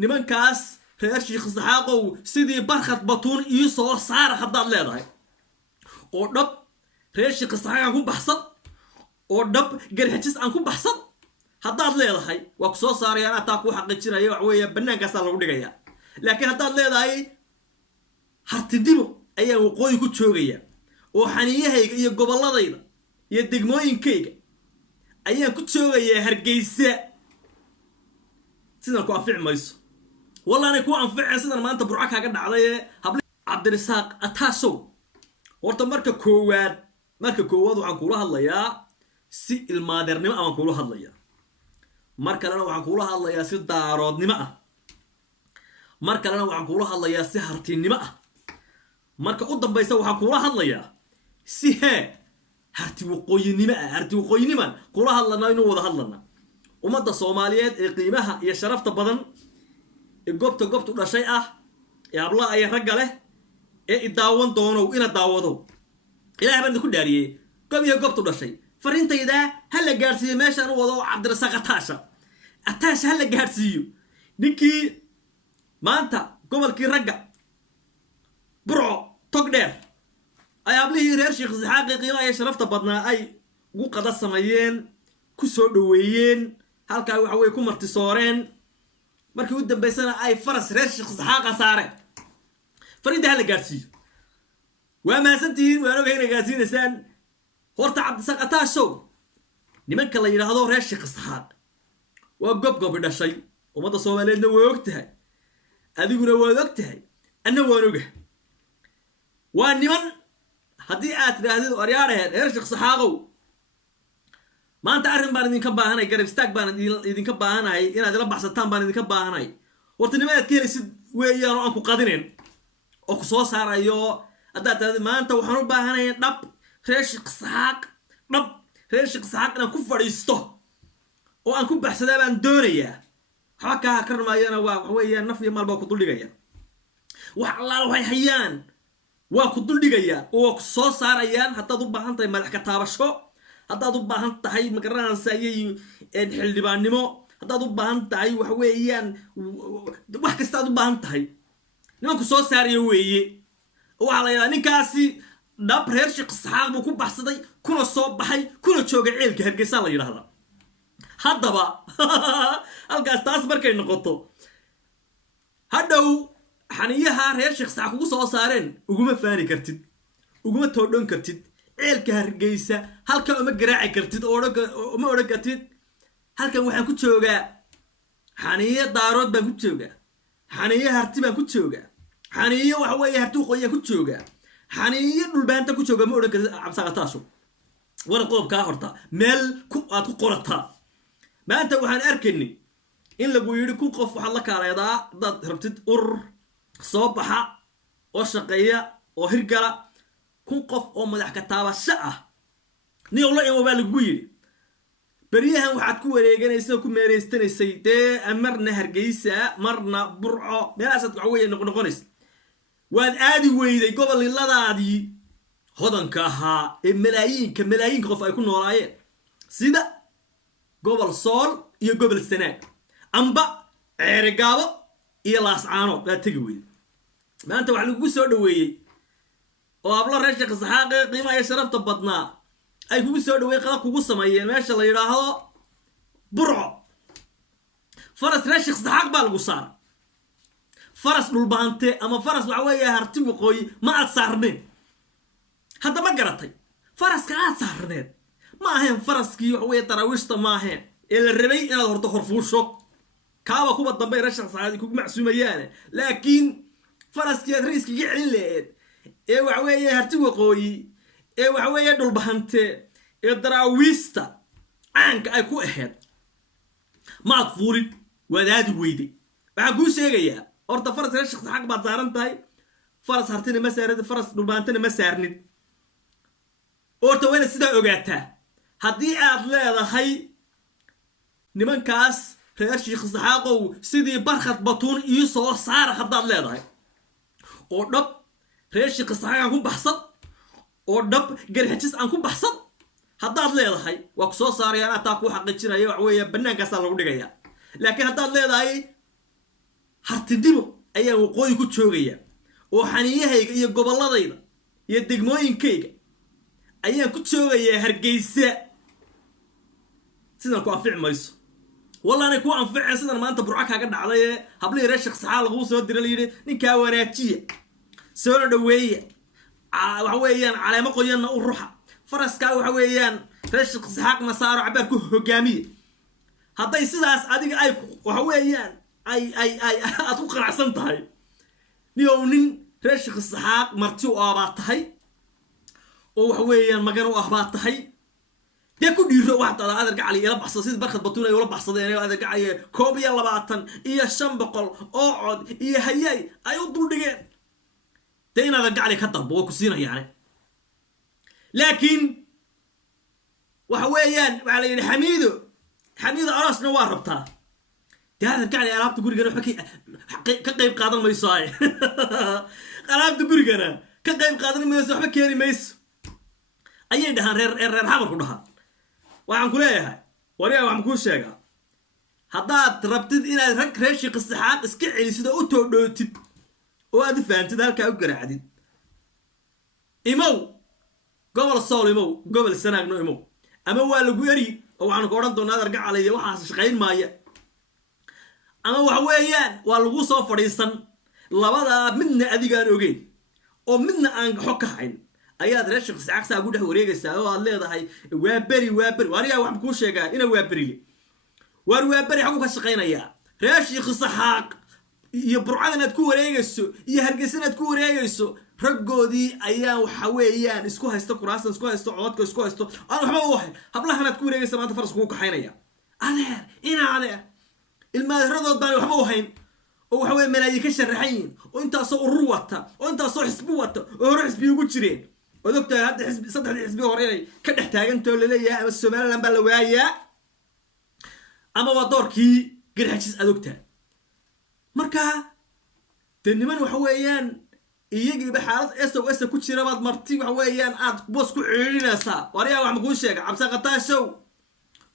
nimankaas reer Sheekh Saxaaqow sidii barkhad batuun iyo soo saar haddaad leedahay oo dhab reer Sheekh Saxaaq aan ku baxsan oo dhab garxajis aan ku baxsan haddaad leedahay waa ku soo saarayaan ataa ku xaqiijinaya wax weeye banaankaas lagu dhigaya laakiin haddaad leedahay hartidimo ayaa waqooyi ku joogaya oo xaniyahayga iyo goboladayda iyo degmooyinkayga ayaan ku joogaya Hargeysa sidaan ku anfici mayso wallahi ku anfici sidaan maanta burca kaaga dhacday habli Cabdirasaaq Ataasow horta marka koowaad waxaan kula hadlayaa si ilmaadernimo aan kula hadlayaa markalena waxaan kula hadlayaa si daaroodnimo ah markalena waxaan kula hadlayaa si hartinimo ah marka u dambaysa waxaan kula hadlayaa si harti waqooyinimo kula hadlana inuu wada hadlana umada Soomaaliyeed ee qiimaha iyo sharafta badan ee goobta dhashay ah ee habla ay rag leh ee idaawan doono ina daawado ilaahay baan ku dhaariyay goobta dhashay farintayda hal la gaarsiyo meeshaan wado Cabdirasaaq Ataash hal la gaarsiyo ninkii maanta gobolkii ragga burco togdheer ay ablihii reer Sheekh Saxaaq qiimaha iyo sharafta badnaa ay ugu qada sameeyeen ku soo dhaweeyeen halka waxa way ku martisooreen markii u dambeysana ay faras reer Sheekh Saxaaq saare farinta hal la gaarsiyo waa maasantiin waan ogeyn gaarsiinaysan horta Cabdirasaaq Ataasow nimanka la yiraahdo reer Sheekh Saxaaq waa gob dhashay umada Soomaaliyeedna way ogtahay adiguna waad ogtahay anna waan ogahay waa niman haddii aad tiraahdo aryaaraheed reer Sheekh Saxaaqow maanta arrin baan idinka baahanay garab istaag baan idinka baahanay inaad la baxsataan baan idinka baahanay horta nimaad ka helaysid weeyaan oo aan ku qadineen oo ku soo saarayo hadda tiraahdo maanta waxaan u baahanay dhab reer Sheekh Saxaaq inaan ku fadhiisto oo aan ku baxsadaa baan doonayaa waxa ka karmayana waa weeyaan naf iyo maalba ku duldhigaya wax Allah waxay hayaan waa ku duldhigaya oo ku soo saarayaan haddaad u baahan tahay madax ka taabasho haddaad u baahan tahay magaranaysa ayay xildhibaannimo haddaad u baahan tahay wax weeyaan wax kasta aad u baahan tahay nimanku soo saarayo weeye waxa la yiraahdaa ninkaasi dhab reer Sheekh Saxaaq buu ku baxsaday kuna soo baxay kuna joogay ceelka Hargeysa la yiraahdaa haddaba halkaas taas markay noqoto hadhow xaniyaha reer Sheekh Saxaaq ugu soo saareen uguma faani kartid uguma toodon kartid ceelka Hargeysa halka uma garaaci kartid oo uma oran kartid halkan waxaan ku joogaa xaniya daarood baan ku joogaa xaniya harti baan ku joogaa xaniya waxa weeye harti qoyan ku joogaa xaniya dhulbaanta ku joogaa ma oran kartid Cabdirasaaq Ataasow wara qoobka horta meel ku aad ku qorataa maanta waxaan arkaynay in lagu yiri ku qof waxa la kaleedaa dad rabtid soo baxa oo shaqeeya oo hirgala ku qof oo madax ka taabasho ah ni oo la imaaba lagu yiri bariyahan waxaad ku wareeganaysaa ku meereystanaysay amarna Hargeysa marna burco meelaasad waxa weeye noqonays waad aadi weyday gobolladii hodanka ahaa ee malaayiin qof ay ku noolaayeen sida gobol Sool iyo gobol Sanaag amba Ceerigaabo iyo Laascaano baa tagi weeyay maanta wax lagu soo dhaweeyay oo abla reer Sheekh Saxaaq qiimaha iyo sharafta badnaa ay kugu soo dhaweey qada kugu sameeyeen meesha la yiraahdo burco faras reer Sheekh Saxaaq baa lagu saar faras dhulbaante ama faras waxa weeye harti waqooyi ma aad saarneen hadda ma garatay faraska aad saarneed ma ahayn faraskii wax weeye taraawishta ma ahayn ee la rabay inaad horto horfuusho kaaba kuba dambe reer Sheekh Saxaaq ku macsuumayaan laakiin faraskii aad riiskiga celin leed ee wax weeye harti waqooyi ee wax weeye dhulbaante ee taraawista aanka ay ku ahayd ma aqfuulin wadaadi weyday waxa ku sheegayaa horta faras reer Sheekh Saxaaq baad saaran tahay faras hartina ma saarid faras dhulbaantana ma saarnid horta wayna sidaa ogaataa haddii aad leedahay nimankaas reer Sheekh Saxaaqow sidii barkhad batuun iyo soo saar haddaad leedahay oo dhab reer Sheekh Saxaaq aan ku baxsan oo dhab garxajis aan ku baxsan haddaad leedahay waa ku soo saarayaan ataa ku xaqiijinaya wax weeye banaankaas lagu dhigaya laakiin haddaad leedahay martidimo ayaa waqooyi ku joogaya oo xaniyahayga iyo gobolladayda iyo degmooyinkayga ayaan ku joogayaa Hargeysa sidan ku anfici mayso wallahi ku anficay sidan maanta burca kaaga dhacday habli reer shakhs xaal lagu soo diray yiri ninka wanaajiye soo dhaweeya waxa weeyaan caleemo qoyanna u ruuxa faraska waxa weeyaan reer shakhs xaqna saaro cabaar ku hogaamiye hadday sidaas adiga ay waxa weeyaan ay aad ku qanacsan tahay niyow nin reer shakhs xaq marti u aabaa tahay oo waxa weeyaan magan u ahbaa tahay dee ku dhiiro waxda adarka cali ila baxso sida barkad batuun ay ula baxsadeen adarka ay 22 iyo 500 oo cod iyo hayay ay u dul dhigeen deena adarka cali ka dalbo ku siinayaan laakiin waxa weeyaan waxa la yiri xamiido arasna waa rabtaa dee adarka cali alaabta gurigana waxa ka qayb qaadan mayso ay alaabta gurigana ka qayb qaadan mayso waxba keeni mayso ayay dhahan reer habar ku dhahan waxaan ku leeyahay wariga waxaan ku sheegaa haddaad rabtid inaad rag reer shakhs xaq iska celisid oo u toodhootid oo aad fahamtid halka u garaacdid imow gobol sool imow gobol sanaagno imow ama waa lagu eri oo waxaan ku oran doonaa adarga caliya waxaas shaqayn maaya ama waxa weeyaan waa lagu soo fadhiisan labada midna adigaan ogeyn oo midna aan xog ka hayn ayaad reer shakhs xaq saa ugu dhex wareegaysaa oo aad leedahay waa bari wariga waxaan ku sheegaa ina waa bari xaq ka shaqeynaya reer shakhs xaq iyo burcadan aad ku wareegayso iyo Hargeysa aad ku wareegayso raggoodii ayaa waxa weeyaan isku haysta kuraasan isku haysta codadka isku haysto aan waxba u ahay hablahan aad ku wareegaysa maanta faras ku kaxaynaya adeer ilmaadaradood baan waxba u hayn oo waxa weey malaayiin ka sharaxayn oo intaas oo urur wata oo intaas oo xisbi wata oo hore xisbi ugu jireen ودكتور هذا حزب صدق حزب هوري كده احتاجن تقول لي يا بس سومال لما لوايا اما ودوركي قرحجس ادكتور marka taniman waxa weeyaan iyagii baxaalad SOS ku jira baad marti waxa weeyaan aad boos ku ciirinaysa wariya wax ma ku sheega cabsa qataashow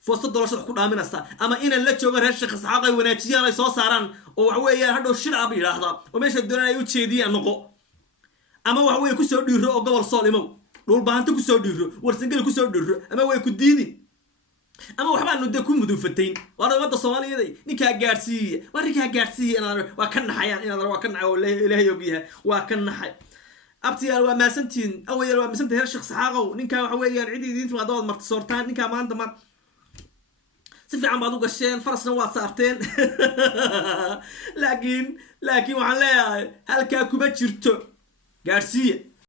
fosto dolasho ku dhaaminaysa ama inaan la joogo reer shakhs xaq ay wanaajiyaan ay soo saaraan oo wax weeyaan hadhow shirab yiraahdo oo meesha doonay ay u jeediyaan noqo ama wax way ku soo dhiiro oo gobol sool imow dhul baahanta ku soo dhiiro warsangal ku soo dhiiro ama way ku diidin ama waxba aanu de ku muduufatayn wadamada Soomaaliyeed ninka gaarsiiye waa ka naxayaan inaad waa ka naxay oo Ilaahay ogiyahay waa ka naxay abtiyaal waa maasantiin awayal waa maasantii heer shakhs xaqow ninka waxa weeyaan ciidiintu waa dood marti soortaan ninka maanta ma si fiican baad u gasheen farasna waa saarteen laakiin waxaan leeyahay halka kuma jirto gaarsiiye